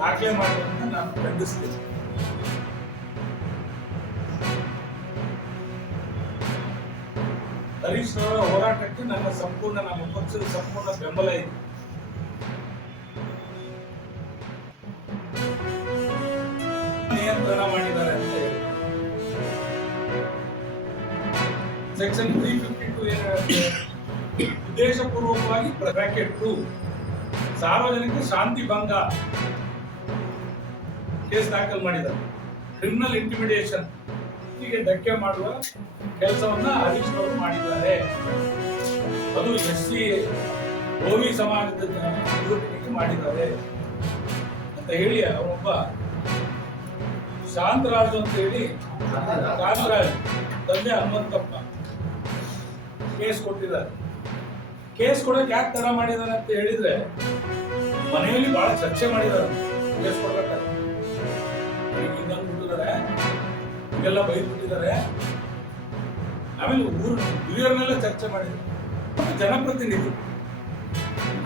ದಾಖಲೆ ಮಾಡುವುದನ್ನು ನಾನು ಖಂಡಿಸ್ತೇನೆ. ಹರೀಶ್ ಅವರ ಹೋರಾಟಕ್ಕೆ ನಮ್ಮ ಪಕ್ಷದ ಸಂಪೂರ್ಣ ಬೆಂಬಲ ಇದೆ. ನಿಯಂತ್ರಣ ಮಾಡಿದ್ದಾರೆ ಅಂತ ಹೇಳಿ ಸೆಕ್ಷನ್ 352 ಏನಾಗುತ್ತೆ, ಉದ್ದೇಶಪೂರ್ವಕವಾಗಿ ಬ್ರಾಕೆಟ್ 2 ಸಾರ್ವಜನಿಕ ಶಾಂತಿ ಭಂಗ ಕೇಸ್ ದಾಖಲು ಮಾಡಿದ್ದಾರೆ. ಕ್ರಿಮಿನಲ್ ಇಂಟಿಮಿಡೇಷನ್ ಹೀಗೆ ಧಕ್ಕೆ ಮಾಡುವ ಕೆಲಸವನ್ನ ಹರೀಶ್ ಅವರು ಮಾಡಿದ್ದಾರೆ. ಅದು SC OV ಸಮಾಜದ ವಿರೋಧಿಗೆ ಮಾಡಿದ್ದಾರೆ ಅಂತ ಹೇಳಿ ಅವರೊಬ್ಬ ಶಾಂತರಾಜು ಅಂತ ಹೇಳಿ ಕಾಂತರಾಜ್ ತಂದೆ ಹನುಮಂತಪ್ಪ ಕೇಸ್ ಕೊಟ್ಟಿದ್ದಾರೆ. ಕೇಸ್ ಕೊಡಕ್ಕೆ ಯಾಕೆ ತಡ ಮಾಡಿದಾರೆ ಅಂತ ಹೇಳಿದ್ರೆ, ಮನೆಯಲ್ಲಿ ಬಹಳ ಚರ್ಚೆ ಮಾಡಿದ್ದಾರೆ. ಕೇಸ್ ಕೊಡ್ಬೇಕಾದ್ರೆ ಇನ್ನೊಂದು ಬಿಟ್ಟಿದ್ದಾರೆ, ಈಗೆಲ್ಲ ಬೈದ್ಬಿಟ್ಟಿದ್ದಾರೆ. ಆಮೇಲೆ ಹಿರಿಯರನ್ನೆಲ್ಲ ಚರ್ಚೆ ಮಾಡಿದ್ದಾರೆ. ಜನಪ್ರತಿನಿಧಿ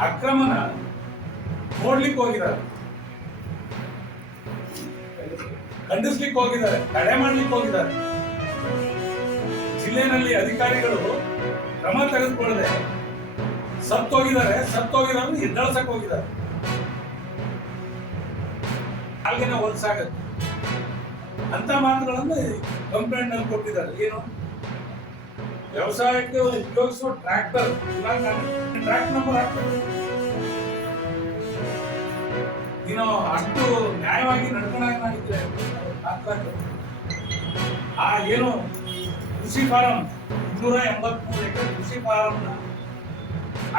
ಅಕ್ರಮನ ನೋಡ್ಲಿಕ್ಕೆ ಹೋಗಿದ್ದಾರೆ, ಖಂಡಿಸ್ಲಿಕ್ಕೆ ಹೋಗಿದ್ದಾರೆ, ತಡೆ ಮಾಡ್ಲಿಕ್ಕೆ ಹೋಗಿದ್ದಾರೆ. ಜಿಲ್ಲೆನಲ್ಲಿ ಅಧಿಕಾರಿಗಳು ಕ್ರಮ ತೆಗೆದುಕೊಳ್ಳದೆ ಸತ್ತೋಗಿರೋರು ಎದ್ದಳ್ಸಕ್ ಹೋಗಿದ್ದಾರೆ. ಅಲ್ಲಿನ ಹೊಲಸಾಗತ್ತೆ ಅಂತ ಮಾತುಗಳನ್ನು ಕಂಪ್ಲೇಂಟ್ ನಲ್ಲಿ ಕೊಟ್ಟಿದ್ದಾರೆ. ಏನು ವ್ಯವಸಾಯಕ್ಕೆ ಉಪಯೋಗಿಸುವ ಟ್ರ್ಯಾಕ್ಟರ್ ನಂಬರ್ ಹಾಕ್ತಾರೆ. ನೀನು ಅಷ್ಟು ನ್ಯಾಯವಾಗಿ ನಡ್ಕೊಂಡಾಗಿದ್ರೆ ಆ ಏನು ಕೃಷಿ ಫಾರಂ 283 ಎಕರೆ ಕೃಷಿ ಫಾರಂ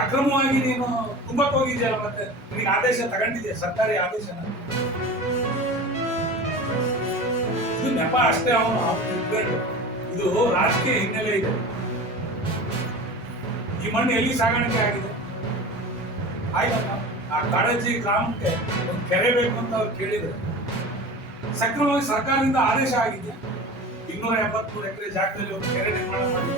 ಅಕ್ರಮವಾಗಿ ನೀನು ತುಂಬಕ್ಕೆ ಹೋಗಿದ್ಯಲ್ಲ, ಮತ್ತೆ ನಿನಗೆ ಆದೇಶ ತಗೊಂಡಿದ್ಯಾ, ಸರ್ಕಾರಿ ಆದೇಶನ. ಇದು ನೆಪ ಅಷ್ಟೇ. ಇದು ರಾಜಕೀಯ ಹಿನ್ನೆಲೆ ಇದೆ. ಈ ಮಣ್ಣು ಎಲ್ಲಿ ಸಾಗಾಣಿಕೆ ಆಗಿದೆ? ಆಯ್ತಪ್ಪ, ಆ ಕಾಳಜಿ ಗ್ರಾಮಕ್ಕೆ ಒಂದು ಕೆರೆ ಬೇಕು ಅಂತ ಅವ್ರು ಕೇಳಿದ್ರು. ಸಕ್ರಮವಾಗಿ ಸರ್ಕಾರದಿಂದ ಆದೇಶ ಆಗಿದೆ. 283 ಎಕರೆ ಜಾಗದಲ್ಲಿ ಒಂದು ಕೆರೆ ನಿರ್ಮಾಣ ಮಾಡಿ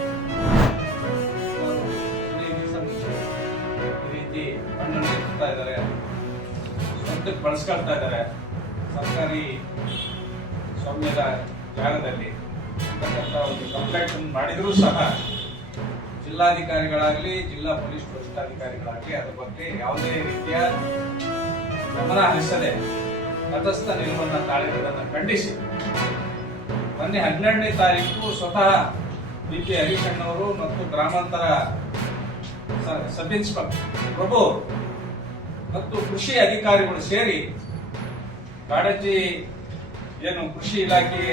ಈ ರೀತಿ ಮಣ್ಣನ್ನು ಎತ್ತುತ್ತಾ ಇದ್ದಾರೆ, ಸ್ವಂತಕ್ಕೆ ಬಳಸ್ಕೊಳ್ತಾ ಇದ್ದಾರೆ. ಸರ್ಕಾರಿ ಸ್ವಾಮ್ಯದ ಜಾಗದಲ್ಲಿ ಅಂತಕ್ಕಂಥ ಒಂದು ಕಂಪ್ಲೇಂಟ್ ಮಾಡಿದರೂ ಸಹ ಜಿಲ್ಲಾಧಿಕಾರಿಗಳಾಗಲಿ ಜಿಲ್ಲಾ ಪೊಲೀಸ್ ವರಿಷ್ಠಾಧಿಕಾರಿಗಳಾಗಲಿ ಅದರ ಬಗ್ಗೆ ಯಾವುದೇ ರೀತಿಯ ಗಮನ ಹರಿಸದೆ ತಟಸ್ಥ ನಿಲುವನ್ನು ತಾಳಿರುವುದನ್ನು ಖಂಡಿಸಿ ಮೊನ್ನೆ 12ನೇ ತಾರೀಕು ಸ್ವತಃ BP ಹರೀಶ್ ಅಣ್ಣವರು ಮತ್ತು ಗ್ರಾಮಾಂತರ ಸಬ್ ಇನ್ಸ್ಪೆಕ್ಟರ್ ಪ್ರಭು ಮತ್ತು ಕೃಷಿ ಅಧಿಕಾರಿಗಳು ಸೇರಿ ಕಾಡಜ್ಜಿ ಏನು ಕೃಷಿ ಇಲಾಖೆ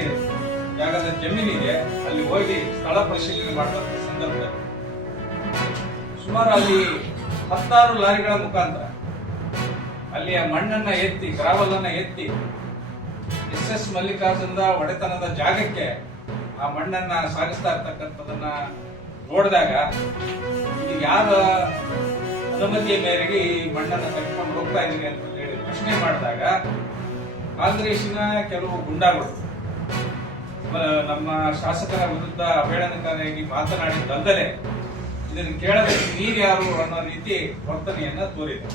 ಜಾಗದ ಜಮೀನಿದೆ ಅಲ್ಲಿ ಹೋಗಿ ಸ್ಥಳ ಪರಿಶೀಲನೆ ಮಾಡುವಂತ ಸಂದರ್ಭದಲ್ಲಿ ಸುಮಾರು ಅಲ್ಲಿ 16 ಲಾರಿಗಳ ಮುಖಾಂತರ ಅಲ್ಲಿಯ ಮಣ್ಣನ್ನ ಎತ್ತಿ, ಗ್ರಾವಲ್ ಅನ್ನ ಎತ್ತಿ SS ಮಲ್ಲಿಕಾರ್ಜುನದ ಒಡೆತನದ ಜಾಗಕ್ಕೆ ಆ ಮಣ್ಣನ್ನ ಸಾಗಿಸ್ತಾ ಇರ್ತಕ್ಕಂಥದನ್ನ ನೋಡಿದಾಗ ಇದು ಯಾರ ಅನುಮತಿಯ ಮೇರೆಗೆ ಈ ಮಣ್ಣನ್ನು ತೆಗೆದುಕೊಂಡು ಹೋಗ್ತಾ ಇದೀವಿ ಅಂತ ಹೇಳಿ ಪ್ರಶ್ನೆ ಮಾಡಿದಾಗ ಕಾಂಗ್ರೆಸ್ಸಿನ ಕೆಲವು ಗುಂಡಾಗಳು ನಮ್ಮ ಶಾಸಕರ ವಿರುದ್ಧ ಅವಹೇಳನಕಾರಿಯಾಗಿ ಮಾತನಾಡಿದ್ದಲ್ಲದೆ ಇದನ್ನು ಕೇಳಬೇಕು ನೀರು ಯಾರು ಅನ್ನೋ ರೀತಿ ವರ್ತನೆಯನ್ನ ತೋರಿದೆ.